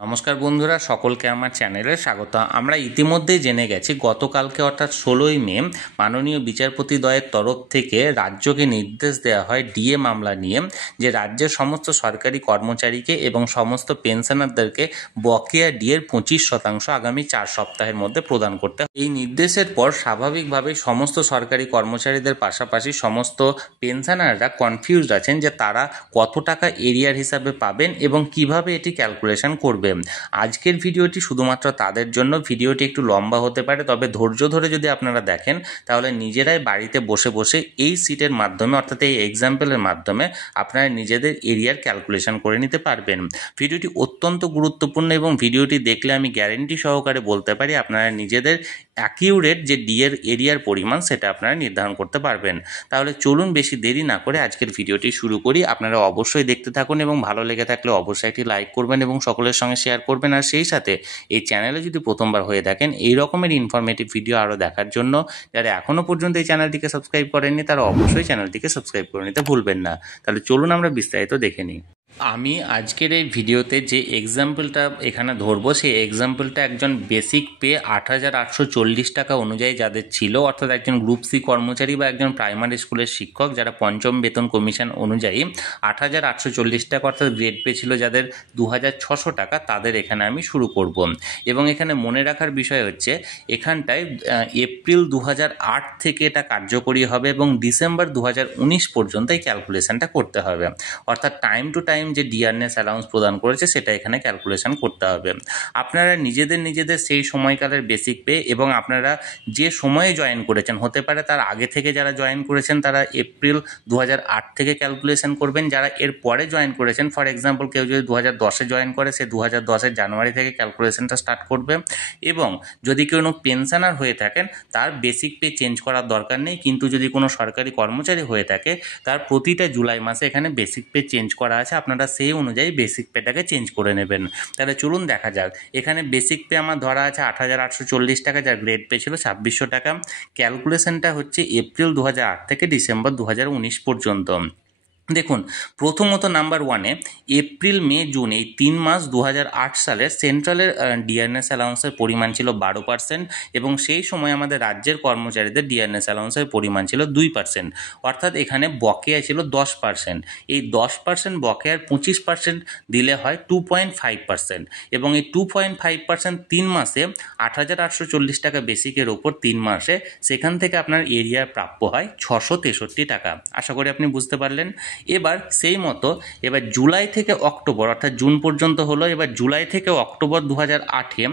নমস্কার বন্ধুরা, সকলকে আমার চ্যানেলে স্বাগত। আমরা ইতিমধ্যেই জেনে গেছি গতকালকে অর্থাৎ 16ই মে মাননীয় বিচারপতিদ্বয়ের তরফ থেকে রাজ্যকে নির্দেশ দেওয়া হয় ডিএ মামলা নিয়ে, যে রাজ্যের সমস্ত সরকারি কর্মচারীকে এবং সমস্ত পেনশনারদেরকে বকেয়া ডিএর 25% আগামী 4 সপ্তাহের মধ্যে প্রদান করতে হবে। এই নির্দেশের পর স্বাভাবিকভাবেই সমস্ত সরকারি কর্মচারীদের পাশাপাশি সমস্ত পেনশনাররা কনফিউজড আছেন যে তারা কত টাকা এরিয়ার হিসাবে পাবেন এবং কিভাবে এটি ক্যালকুলেশন করবে। আজকের ভিডিওটি শুধুমাত্র তাদের জন্য। ভিডিওটি একটু লম্বা হতে পারে, তবে ধৈর্য ধরে যদি আপনারা দেখেন তাহলে নিজেরাই বাড়িতে বসে বসে এই সিটের মাধ্যমে অর্থাৎ এই এক্সাম্পলের মাধ্যমে আপনারা নিজেদের এরিয়ার ক্যালকুলেশন করে নিতে পারবেন। ভিডিওটি অত্যন্ত গুরুত্বপূর্ণ এবং ভিডিওটি দেখলে আমি গ্যারেন্টি সহকারে বলতে পারি আপনারা নিজেদের অ্যাকিউরেট যে ডিএর এরিয়ার পরিমাণ সেটা আপনারা নির্ধারণ করতে পারবেন। তাহলে চলুন বেশি দেরি না করে আজকের ভিডিওটি শুরু করি। আপনারা অবশ্যই দেখতে থাকুন এবং ভালো লেগে থাকলে অবশ্যই একটি লাইক করবেন এবং সকলের সঙ্গে শেয়ার করবেন। আর সেই সাথে এই চ্যানেলে যদি প্রথমবার হয়ে থাকেন এই রকমের ইনফরমেটিভ ভিডিও আরও দেখার জন্য যারা এখনও পর্যন্ত এই চ্যানেলটিকে সাবস্ক্রাইব করেননি তারা অবশ্যই চ্যানেলটিকে সাবস্ক্রাইব করে নিতে ভুলবেন না। তাহলে চলুন আমরা বিস্তারিত দেখে নিই। আমি আজকের এই ভিডিওতে যে এক্সাম্পলটা এখানে ধরবো সেই এক্সাম্পলটা একজন বেসিক পে 8,840 টাকা অনুযায়ী যাদের ছিল, অর্থাৎ একজন গ্রুপ সি কর্মচারী বা একজন প্রাইমারি স্কুলের শিক্ষক যারা পঞ্চম বেতন কমিশন অনুযায়ী 8,840 টাকা অর্থাৎ গ্রেড পে ছিল যাদের 2,600 টাকা, তাদের এখানে আমি শুরু করব। এবং এখানে মনে রাখার বিষয় হচ্ছে এখানটায় এপ্রিল 2008 থেকে এটা কার্যকরী হবে এবং ডিসেম্বর 2019 পর্যন্ত এই ক্যালকুলেশনটা করতে হবে। অর্থাৎ টাইম টু টাইম যে ডিআরএস অ্যালাউন্স প্রদান করেছে সেটা এখানে ক্যালকুলেশন করতে হবে। আপনারা নিজেদের সেই সময়কালের বেসিক পে এবং আপনারা যে সময়ে জয়েন করেছেন, হতে পারে তার আগে থেকে যারা জয়েন করেছেন তারা এপ্রিল 2008 থেকে ক্যালকুলেশন করবেন, যারা এর পরে জয়েন করেছেন ফর এক্সাম্পল কেউ যদি 2010-এ জয়েন করে সে 2010-এর জানুয়ারি থেকে ক্যালকুলেশনটা স্টার্ট করবে। এবং যদি কোনো পেনশনার হয়ে থাকেন তার বেসিক পে চেঞ্জ করার দরকার নেই, কিন্তু যদি কোনো সরকারি কর্মচারী হয়ে থাকে তার প্রতিটা জুলাই মাসে এখানে বেসিক পে চেঞ্জ করা আছে, আপনারা সেই অনুযায়ী বেসিক পেটাকে চেঞ্জ করে নেবেন। তাহলে চলুন দেখা যাক। এখানে বেসিক পে আমার ধরা আছে 8,840 টাকা, যার গ্রেড পে ছিল 2,600 টাকা। ক্যালকুলেশনটা হচ্ছে এপ্রিল 2008 থেকে ডিসেম্বর 2019 পর্যন্ত। দেখুন, প্রথমত নাম্বার ওয়ানে এপ্রিল মে জুন এই 3 মাস 2008 সালের সেন্ট্রালের ডিআরএস অ্যালাউন্সের পরিমাণ ছিল 12% এবং সেই সময় আমাদের রাজ্যের কর্মচারীদের ডিআরএস অ্যালাউন্সের পরিমাণ ছিল 2%, অর্থাৎ এখানে বকেয়া ছিল 10%। এই 10% বকেয়ার 25% দিলে হয় 2.5% এবং এই 2.5% 3 মাসে 8,840 টাকা বেসিকের ওপর 3 মাসে, সেখান থেকে আপনার এরিয়ার প্রাপ্য হয় 663 টাকা। আশা করি আপনি বুঝতে পারলেন। এবার সেই মতো এবার জুলাই থেকে অক্টোবর অর্থাৎ জুন পর্যন্ত হলো, এবার জুলাই থেকে অক্টোবর 2008-এ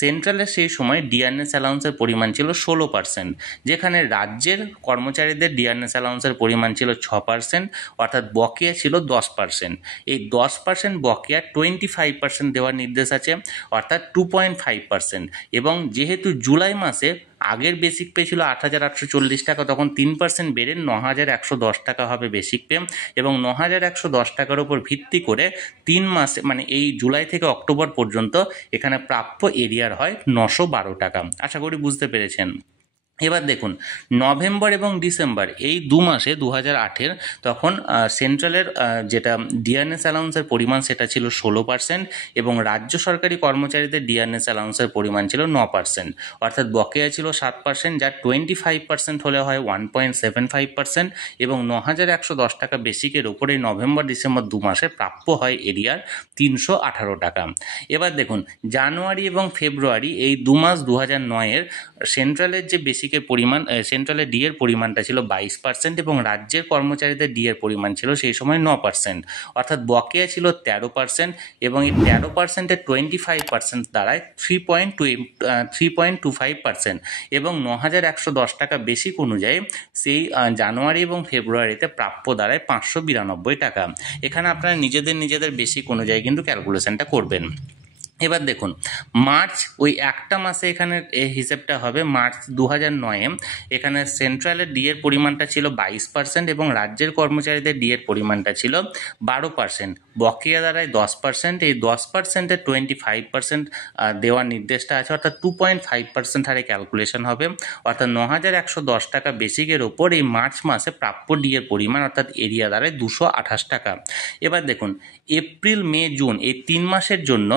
সেন্ট্রালের সেই সময় ডিআরএস অ্যালাউন্সের পরিমাণ ছিল 16%, যেখানে রাজ্যের কর্মচারীদের ডিআরএস অ্যালাউন্সের পরিমাণ ছিল 6%, অর্থাৎ বকেয়া ছিল 10%। এই 10% বকেয়া 25% দেওয়ার নির্দেশ আছে, অর্থাৎ 2.5%। এবং যেহেতু জুলাই মাসে আগের বেসিক পে ছিল 8,840 টাকা, তখন 3% বেড়ে 9,110 টাকা হবে বেসিক পে এবং 9,110 টাকার উপর ভিত্তি করে 3 মাসে মানে এই জুলাই থেকে অক্টোবর পর্যন্ত এখানে প্রাপ্য এরিয়ার হয় 912 টাকা। আশা করি বুঝতে পেরেছেন। এবার দেখুন, নভেম্বর এবং ডিসেম্বর এই 2 মাসে 2008-এর তখন সেন্ট্রালের যেটা ডিআরএস অ্যালাউন্সের পরিমাণ সেটা ছিল 16% এবং রাজ্য সরকারি কর্মচারীদের ডিআরএস অ্যালাউন্সের পরিমাণ ছিল 9%, অর্থাৎ বকেয়া ছিল 7%, যার 25% হলে হয় 1.75% এবং 9,110 টাকা বেসিকের ওপরে নভেম্বর ডিসেম্বর 2 মাসে প্রাপ্য হয় এরিয়ার 318 টাকা। এবার দেখুন, জানুয়ারি এবং ফেব্রুয়ারি এই 2 মাস 2009-এর সেন্ট্রালের যে বেসিকের পরিমাণ সেন্ট্রালের ডিএর পরিমাণটা ছিল 22% এবং রাজ্যের কর্মচারীদের ডিএর পরিমাণ ছিল সেই সময় 9%, অর্থাৎ বকেয়া ছিল 13% এবং এই 13%-এর 25% দাঁড়ায় 3.25% এবং 9,110 টাকা বেসিক অনুযায়ী সেই জানুয়ারি এবং ফেব্রুয়ারিতে প্রাপ্য দাঁড়ায় 592 টাকা। এখানে আপনারা নিজেদের বেসিক অনুযায়ী কিন্তু ক্যালকুলেশনটা করবেন। এবার দেখুন, মার্চ ওই একটা মাসে এখানে হিসেবটা হবে। মার্চ 2009-এ এখানে সেন্ট্রালের ডিএর পরিমাণটা ছিল 22% এবং রাজ্যের কর্মচারীদের ডিএর পরিমাণটা ছিল 12%, বকেয়া দাঁড়ায় 10%। এই 10%-এর 25% দেওয়ার নির্দেশটা আছে, অর্থাৎ 2.5% হারে ক্যালকুলেশন হবে, অর্থাৎ 9,110 টাকা বেসিকের ওপর এই মার্চ মাসে প্রাপ্য ডিএর পরিমাণ অর্থাৎ এরিয়া দাঁড়ায় 228 টাকা। এবার দেখুন, এপ্রিল মে জুন এই 3 মাসের জন্য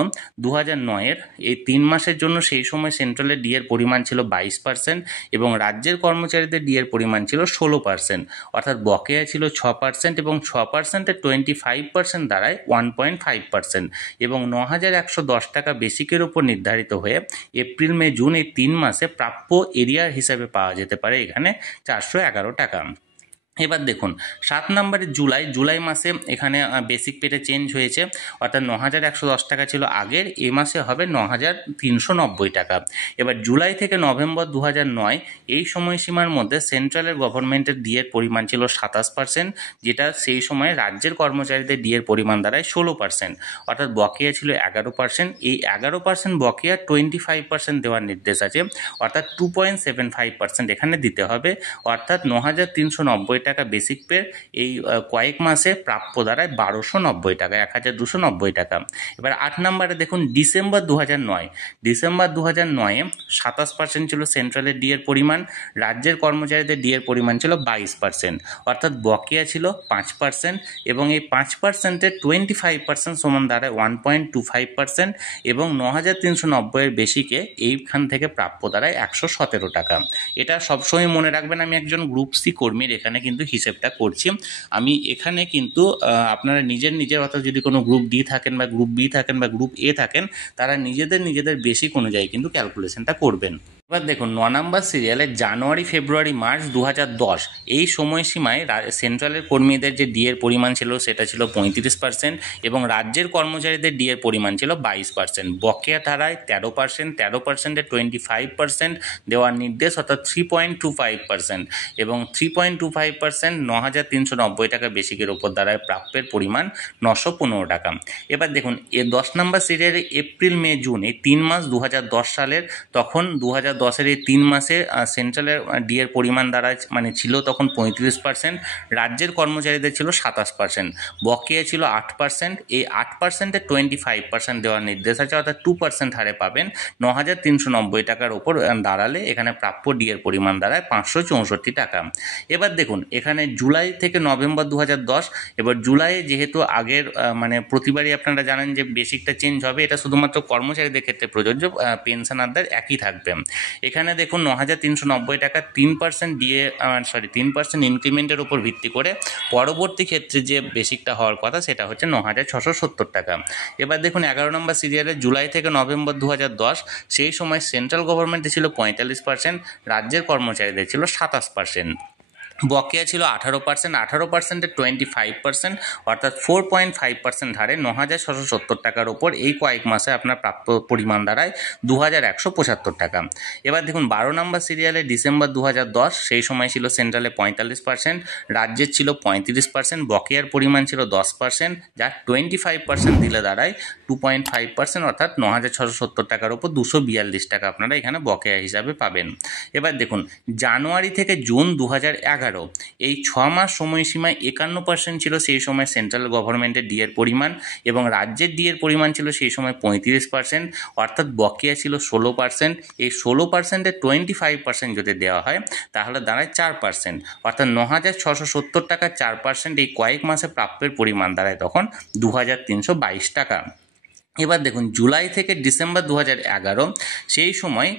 2009-এর এই 3 মাসের জন্য সেই সময় সেন্ট্রালের ডিএর পরিমাণ ছিল 22% এবং রাজ্যের কর্মচারীদের ডিএর পরিমাণ ছিল 16%, অর্থাৎ বকেয়া ছিল 6% এবং 6%-এর 25% দাঁড়ায় 1.5% এবং 9,110 টাকা বেসিকের উপর নির্ধারিত হয়ে এপ্রিল মে জুন এই 3 মাসে প্রাপ্য এরিয়ার হিসাবে পাওয়া যেতে পারে এখানে 411 টাকা। এবার দেখুন 7 নম্বরে জুলাই মাসে এখানে বেসিক পেতে চেঞ্জ হয়েছে, অর্থাৎ 9,110 টাকা ছিল আগের, এ মাসে হবে 9,390 টাকা। এবার জুলাই থেকে নভেম্বর 2009 এই সময়সীমার মধ্যে সেন্ট্রালের গভর্নমেন্টের ডিএর পরিমাণ ছিল 27%, যেটা সেই সময় রাজ্যের কর্মচারীদের ডিএর পরিমাণ দাঁড়ায় 16%, অর্থাৎ বকেয়া ছিল 11%। এই 11% বকেয়া 25% দেওয়ার নির্দেশ আছে, অর্থাৎ 2.75% এখানে দিতে হবে, অর্থাৎ 9,390 টাকা বেসিক পে এই কয়েক মাসে প্রাপ্য দাঁড়ায় 1,290 টাকা, 1,290 টাকা। এবার 8 নম্বরে দেখুন ডিসেম্বর 2009 27% ছিল সেন্ট্রালের ডিএর পরিমাণ, রাজ্যের কর্মচারীদের ডিএর পরিমাণ ছিল 22%, অর্থাৎ বকেয়া ছিল 5% এবং এই 5%-এর 25% সমান দাঁড়ায় 1.25% এবং 9,390-এর বেসিকে এইখান থেকে প্রাপ্য দাঁড়ায় 117 টাকা। এটা সবসময় মনে রাখবেন, আমি একজন গ্রুপ সি কর্মীর এখানে কিন্তু হিসেবটা করছি। আমি এখানে কিন্তু আপনারা নিজের অর্থাৎ যদি কোনো গ্রুপ ডি থাকেন বা গ্রুপ বি থাকেন বা গ্রুপ এ থাকেন, তারা নিজেদের বেসিক অনুযায়ী কিন্তু ক্যালকুলেশনটা করবেন। এবার দেখুন 9 নম্বর সিরিয়ালে জানুয়ারি ফেব্রুয়ারি মার্চ 2010 এই সময়সীমায় সেন্ট্রালের কর্মীদের যে ডিএর পরিমাণ ছিল সেটা ছিল 35% এবং রাজ্যের কর্মচারীদের ডিএর পরিমাণ ছিল 22%। বকেয়া ধারায় 13%-এর 25% দেওয়ার নির্দেশ, অর্থাৎ 3.25% এবং 3.25% 9,390 টাকা বেসিকের ওপর দ্বারায় প্রাপ্যের পরিমাণ 915 টাকা। এবার দেখুন 10 নম্বর সিরিয়ালে এপ্রিল মে জুন এই 3 মাস 2010 সালের, তখন 2010-এর এই 3 মাসে সেন্ট্রালের ডিএর পরিমাণ দাঁড়ায় মানে ছিল তখন 35%, রাজ্যের কর্মচারীদের ছিল 27%, বকেয়া ছিল 8%। এই 8%-এর 25% দেওয়ার নির্দেশ আছে, অর্থাৎ 2% হারে পাবেন 9,390 টাকার ওপর দাঁড়ালে এখানে প্রাপ্য ডিএর পরিমাণ দাঁড়ায় 564 টাকা। এবার দেখুন এখানে জুলাই থেকে নভেম্বর 2010, এবার জুলাইয়ে যেহেতু আগের মানে প্রতিবারই আপনারা জানেন যে বেসিকটা চেঞ্জ হবে, এটা শুধুমাত্র কর্মচারীদের ক্ষেত্রে প্রযোজ্য, পেনশনারদের একই থাকবে। এখানে দেখুন 9,390 টাকা 3% ডিএ 3% ইনক্রিমেন্টের উপর ভিত্তি করে পরবর্তী ক্ষেত্রে যে বেসিকটা হওয়ার কথা সেটা হচ্ছে 9,670 টাকা। এবার দেখুন 11 নম্বর সিরিয়ালে জুলাই থেকে নভেম্বর 2010 সেই সময় সেন্ট্রাল গভর্নমেন্টে ছিল 45%, রাজ্যের কর্মচারীদের ছিল 27%, বকেয়া ছিল 18%-এর 25% অর্থাৎ 4.5% হারে 9,670 টাকার ওপর এই কয়েক মাসে আপনার প্রাপ্য পরিমাণ দাঁড়ায় 2,175 টাকা। এবার দেখুন 12 নম্বর সিরিয়ালে ডিসেম্বর 2010 সেই সময় ছিল সেন্ট্রালে 45%, রাজ্যের ছিল 35%, বকেয়ার পরিমাণ ছিল 10%, যার 25% দিলে দাঁড়ায় 2.5% অর্থাৎ 9,670 টাকার ওপর 242 টাকা আপনারা এখানে বকেয়া হিসাবে পাবেন। এবার দেখুন জানুয়ারি থেকে জুন 2011 এই 6 মাস সময়সীমায় 51% ছিল সেই সময় সেন্ট্রাল গভর্নমেন্টের ডিএর পরিমাণ এবং রাজ্যের ডিএর পরিমাণ ছিল সেই সময় 35%, অর্থাৎ বকেয়া ছিল 16%। এই 16%-এর 25% যদি দেওয়া হয় তাহলে দাঁড়ায় 4%, অর্থাৎ 9,670 টাকা 4% এই কয়েক মাসে প্রাপ্যের পরিমাণ দাঁড়ায় তখন 2,322 টাকা। এবার দেখুন জুলাই থেকে ডিসেম্বর 2011 সেই সময়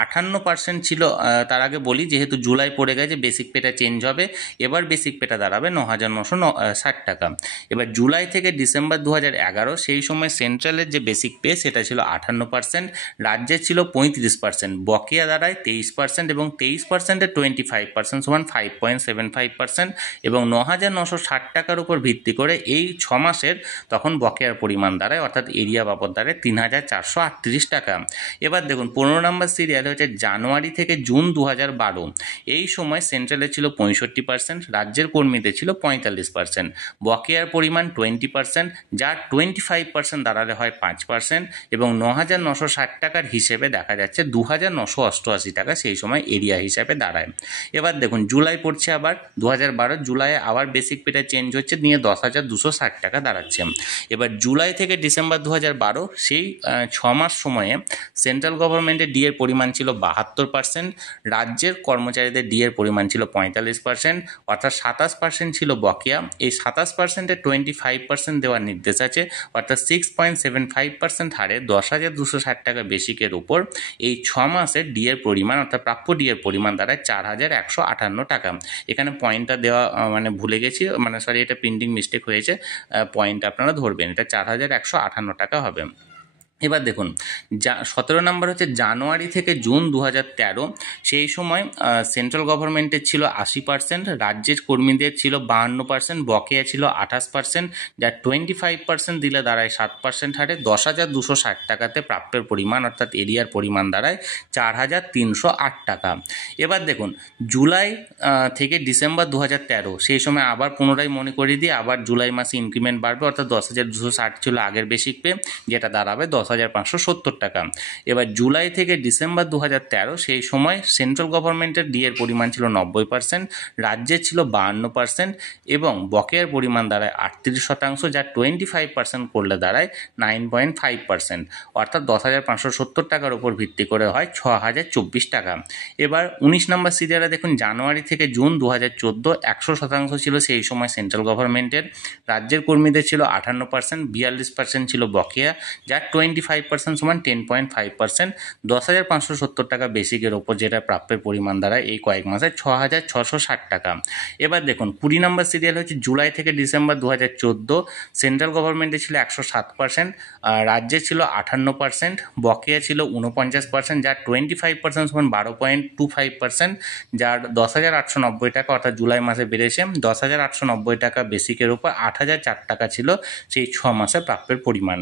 58% ছিল। তার আগে বলি যেহেতু জুলাই পড়ে গেছে বেসিক পেটা চেঞ্জ হবে, এবার বেসিক পেটা দাঁড়াবে 9,960 টাকা। এবার জুলাই থেকে ডিসেম্বর 2011 সেই সময় সেন্ট্রালের যে বেসিক পে সেটা ছিল 58%, রাজ্যের ছিল 35%, বকেয়া দাঁড়ায় 23% এবং 23%-এর 25% সমান 5.75% এবং 9,960 টাকার উপর ভিত্তি করে এই 6 মাসের তখন বকেয়ার পরিমাণ দাঁড়ায়, অর্থাৎ এরিয়া বাবদ দাঁড়ায় 3,438 টাকা। এবার দেখুন 15 নম্বর সিরিয়াল হচ্ছে জানুয়ারি থেকে জুন 2012 এই সময় সেন্ট্রালে ছিল 65%, রাজ্যের কর্মীদের ছিল 45%, বকেয়ার পরিমাণ 20%, যার 25% দাঁড়ালে হয় 5% এবং 9,960 টাকার হিসেবে দেখা যাচ্ছে 2,988 টাকা সেই সময় এরিয়া হিসাবে দাঁড়ায়। এবার দেখুন জুলাই পড়ছে আবার 2012 জুলাইয়ে আবার বেসিক পেটা চেঞ্জ হচ্ছে, নিয়ে 10,260 টাকা দাঁড়াচ্ছে। এবার জুলাই থেকে ডিসেম্বর 2012 2012 সেই 6 মাস সময়ে সেন্ট্রাল গভর্নমেন্টের ডিএর পরিমাণ ছিল 72%, রাজ্যের কর্মচারীদের ডিএর পরিমাণ ছিল 45%, অর্থাৎ 27% ছিল বকেয়া। এই 27%-এ 25% দেওয়ার নির্দেশ আছে, অর্থাৎ 6.75% হারে 10,260 টাকা বেসিকের উপর এই 6 মাসের ডিএর পরিমাণ অর্থাৎ প্রাপ্য ডিএর পরিমাণ দাঁড়ায় 4,158 টাকা। এখানে পয়েন্টটা দেওয়া ভুলে গেছি, সরি, এটা প্রিন্টিং মিস্টেক হয়েছে, পয়েন্ট আপনারা ধরবেন, এটা 4,158 টাকা হবে। এবার দেখুন 17 নম্বর হচ্ছে জানুয়ারি থেকে জুন 2013, সেই সময় সেন্ট্রাল গভর্নমেন্টের ছিল 80%, রাজ্যের কর্মীদের ছিল 52%, বকেয়া ছিল 28%, যা 25% দিলে দাঁড়ায় 7% হারে 10,260 টাকাতে প্রাপ্যের পরিমাণ অর্থাৎ এরিয়ার পরিমাণ দাঁড়ায় 4,308 টাকা। এবার দেখুন জুলাই থেকে ডিসেম্বর 2013, সেই সময় আবার পুনরায় মনে করিয়ে দিয়ে আবার জুলাই মাসে ইনক্রিমেন্ট বাড়বে, অর্থাৎ 10,260 ছিল আগের বেসিক পে, যেটা দাঁড়াবে 10,570 টাকা। এবার জুলাই থেকে ডিসেম্বর 2013, সেই সময় সেন্ট্রাল গভর্নমেন্টের ডিএর পরিমাণ ছিল 90%, রাজ্যের ছিল 52% এবং বকেয়ার পরিমাণ দাঁড়ায় 38%, যা 25% করলে দাঁড়ায় 9.5%, অর্থাৎ 10,570 টাকার উপর ভিত্তি করে হয় 6,024 টাকা। এবার 19 নম্বর সিরিয়ালে দেখুন জানুয়ারি থেকে জুন 2014, 100% ছিল সেই সময় সেন্ট্রাল গভর্নমেন্টের, রাজ্যের কর্মীদের ছিল 58%, 42% ছিল বকেয়া, যার 25% সমান 10.5%, 10,570 টাকা বেসিকের ওপর যেটা প্রাপ্যের পরিমাণ দ্বারায় এই কয়েক মাসে 6,660 টাকা। এবার দেখুন 20 নম্বর সিরিয়াল হচ্ছে জুলাই থেকে ডিসেম্বর 2014, সেন্ট্রাল গভর্নমেন্টে ছিল 107%, রাজ্যে ছিল 58%, বকেয়া ছিল 49%, যার 25% সমান 12.25%, যার 10,890 টাকা, অর্থাৎ জুলাই মাসে বেড়েছে 10,890 টাকা বেসিকের ওপর 8,004 টাকা ছিল সেই 6 মাসে প্রাপ্যের পরিমাণ।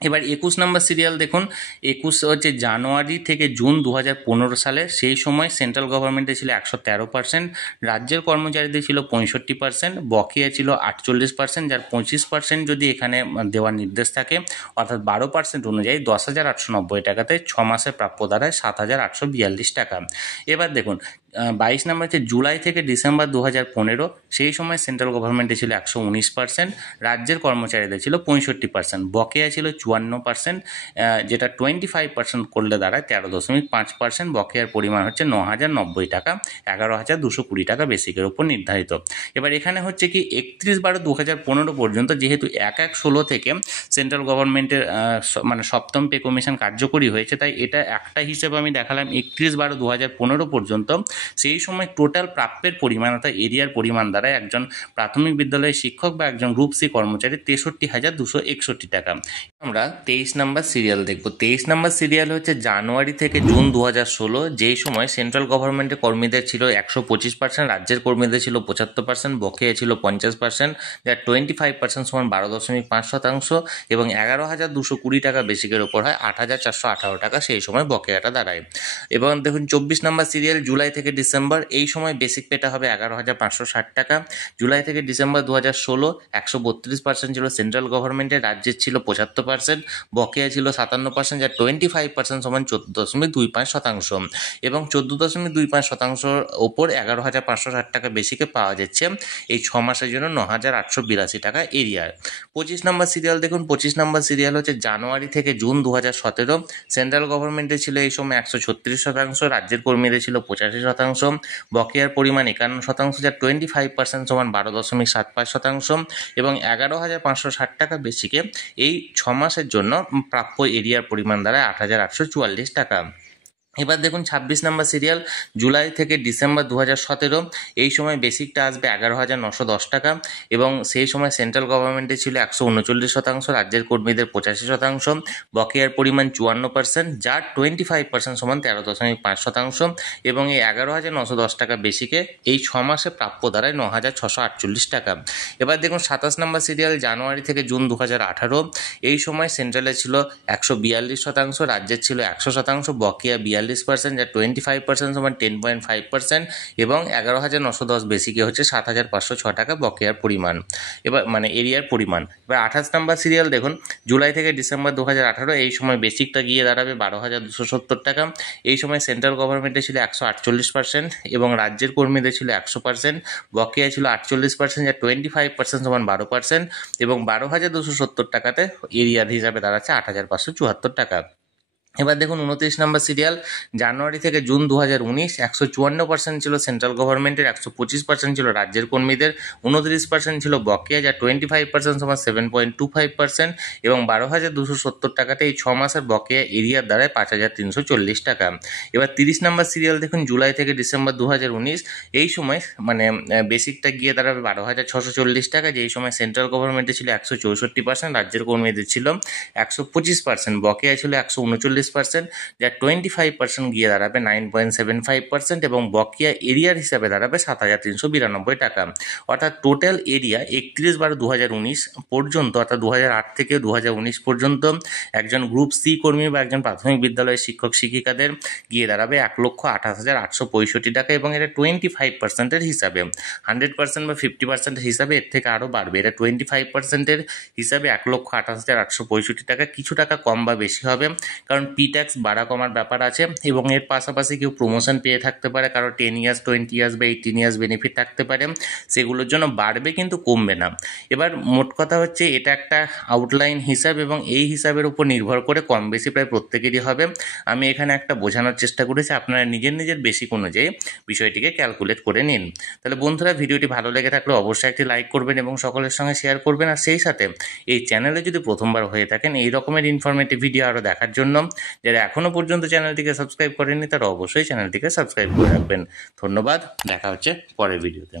এবার 21 নম্বর সিরিয়াল দেখুন, 21 হচ্ছে জানুয়ারি থেকে জুন 2015 সালে, সেই সময় সেন্ট্রাল গভর্নমেন্টে ছিল 113%, রাজ্যের কর্মচারীদের ছিল 65%, বকেয়া ছিল 48%, যার 25% যদি এখানে দেওয়ার নির্দেশ থাকে, অর্থাৎ 12% অনুযায়ী 10,890 টাকাতে 6 মাসে প্রাপ্য দাঁড়ায় 7,842 টাকা। এবার দেখুন 22 নম্বর হচ্ছে জুলাই থেকে ডিসেম্বর 2015, সেই সময় সেন্ট্রাল গভর্নমেন্টে ছিল 119%, রাজ্যের কর্মচারীদের ছিল 65%, বকেয়া ছিল 54%, যেটা 25% করলে দাঁড়ায় 13.5%, বকেয়ার পরিমাণ হচ্ছে 9,090 টাকা, 11,220 টাকা বেসিকের উপর নির্ধারিত। এবার এখানে হচ্ছে কি 31/12/2015 পর্যন্ত, যেহেতু 1/1/16 থেকে সেন্ট্রাল গভর্নমেন্টের সপ্তম পে কমিশন কার্যকরী হয়েছে, তাই এটা একটা হিসেবে আমি দেখালাম 31/12/2015 পর্যন্ত। সেই সময় টোটাল প্রাপ্যের পরিমাণ অর্থাৎ এরিয়ার পরিমাণ দ্বারা একজন প্রাথমিক বিদ্যালয়ের শিক্ষক বা একজন গ্রুপ সি কর্মচারী 63,261 টাকা। আমরা 23 নম্বর সিরিয়াল দেখব। 23 নম্বর সিরিয়াল হচ্ছে জানুয়ারি থেকে জুন 2016, যেই সময় সেন্ট্রাল গভর্নমেন্টের কর্মীদের ছিল 125%, রাজ্যের কর্মীদের ছিল 75%, বকেয়া ছিল 50%, যার 25% সমান 12.5% এবং 11,220 টাকা বেসিকের ওপর হয় 8,418 টাকা সেই সময় বকেয়াটা দাঁড়ায়। এবং দেখুন 24 নম্বর সিরিয়াল জুলাই থেকে ডিসেম্বর, এই সময় বেসিক পেটা হবে 11,560 টাকা। জুলাই থেকে ডিসেম্বর 2016 132% ছিল সেন্ট্রাল গভর্নমেন্টের, রাজ্যের ছিল 75%, বকেয়া ছিল 57%, যার 25% সমান 14.25% এবং 14.25% ওপর 11,560 টাকা বেসিকে পাওয়া যাচ্ছে এই 6 মাসের জন্য 9,882 টাকা এরিয়ার। 25 নম্বর সিরিয়াল দেখুন, 25 নম্বর সিরিয়াল হচ্ছে জানুয়ারি থেকে জুন 2017, সেন্ট্রাল গভর্নমেন্টের ছিল এই সময় 136%, রাজ্যের কর্মীদের ছিল 85%, বকেয়ার পরিমাণ 51%, যার 25% সমান 12.75% এবং 11,560 টাকা বেসিকে এই 6 মাসের জন্য প্রাপ্য এরিয়ার পরিমাণ দাঁড়ায় 8,844 টাকা। এবার দেখুন 26 নম্বর সিরিয়াল জুলাই থেকে ডিসেম্বর 2017, এই সময় বেসিকটা আসবে 11,910 টাকা এবং সেই সময় সেন্ট্রাল গভর্নমেন্টে ছিল 139%, রাজ্যের কর্মীদের 85%, বকেয়ার পরিমাণ 54%, যার 25% সমান 13.5% এবং এই 11,910 টাকা বেসিকে এই 6 মাসে প্রাপ্য দাঁড়ায় 9,648 টাকা। এবার দেখুন 27 নম্বর সিরিয়াল জানুয়ারি থেকে জুন 2018, এই সময় সেন্ট্রালে ছিল 142%, রাজ্যের ছিল 100%, বকেয়া 42%, যার 25% সমান 10.5%, এবং 11,910 বেসিকে হচ্ছে 7,506 টাকা বকেয়ার পরিমাণ, এবার মানে এরিয়ার পরিমাণ। এবার 28 নাম্বার সিরিয়াল দেখুন, জুলাই থেকে ডিসেম্বর 2018, এই সময় বেসিকটা গিয়ে দাঁড়াবে 12,270 টাকা। এই সময় সেন্ট্রাল গভর্নমেন্টে ছিল 148% এবং রাজ্যের কর্মীদের ছিল 100%, বকেয়া ছিল 48%, যার 25% সমান 12%, এবং 12,270 টাকাতে এরিয়ার হিসাবে দাঁড়াচ্ছে 8,574 টাকা। এবার দেখুন 29 নম্বর সিরিয়াল, জানুয়ারি থেকে জুন 2019 154% ছিল সেন্ট্রাল গভর্নমেন্টের, 125% ছিল রাজ্যের কর্মীদের, 29% ছিল বকেয়া, যা 25% সমান 7.25%, এবং 12,270 টাকাতে এই 6 মাসের বকেয়া এরিয়ার দ্বারায় 5,340 টাকা। এবার 30 নম্বর সিরিয়াল দেখুন, জুলাই থেকে ডিসেম্বর 2019, এই সময় মানে বেসিকটা গিয়ে দাঁড়াবে 12,640 টাকা, যেই সময় সেন্ট্রাল গভর্নমেন্টে ছিল 164%, রাজ্যের কর্মীদের ছিল 125%, বকেয়া ছিল 139%, যা 25% গিয়ে দাঁড়াবে 9.75%, এবং বকেয়া এরিয়ার হিসাবে দাঁড়াবে 7,392 টাকা। অর্থাৎ টোটাল এরিয়া 31/12/2019 পর্যন্ত, অর্থাৎ 2008 থেকে 2019 পর্যন্ত একজন গ্রুপ সি কর্মী বা একজন প্রাথমিক বিদ্যালয়ের শিক্ষক শিক্ষিকাদের গিয়ে দাঁড়াবে 1,28,865 টাকা, এবং এটা 25%-এর হিসাবে। 100% বা 50% হিসাবে এর থেকে আরও বাড়বে। এটা 25%-এর হিসাবে 1,28,865 টাকা, কিছু টাকা কম বা বেশি হবে, কারণ পি ট্যাক্স বাড়া কমার ব্যাপার আছে, এবং এর পাশাপাশি কেউ প্রমোশন পেয়ে থাকতে পারে, কারো 10 ইয়ার্স 20 ইয়ার্স বা 18 ইয়ার্স বেনিফিট থাকতে পারে, সেগুলোর জন্য বাড়বে কিন্তু কমবে না। এবার মোট কথা হচ্ছে এটা একটা আউটলাইন হিসাব, এবং এই হিসাবের উপর নির্ভর করে কম বেশি প্রায় প্রত্যেকেরই হবে। আমি এখানে একটা বোঝানোর চেষ্টা করেছি, আপনারা নিজের বেসিক অনুযায়ী বিষয়টিকে ক্যালকুলেট করে নিন। তাহলে বন্ধুরা, ভিডিওটি ভালো লেগে থাকলে অবশ্যই একটি লাইক করবেন এবং সকলের সঙ্গে শেয়ার করবেন, আর সেই সাথে এই চ্যানেলে যদি প্রথমবার হয়ে থাকেন এই রকমের ইনফরমেটিভ ভিডিও আরও দেখার জন্য, যারা এখনও পর্যন্ত চ্যানেলটিকে সাবস্ক্রাইব করেননি তারা অবশ্যই চ্যানেলটিকে সাবস্ক্রাইব করে রাখবেন। ধন্যবাদ, দেখা হচ্ছে পরের ভিডিওতে।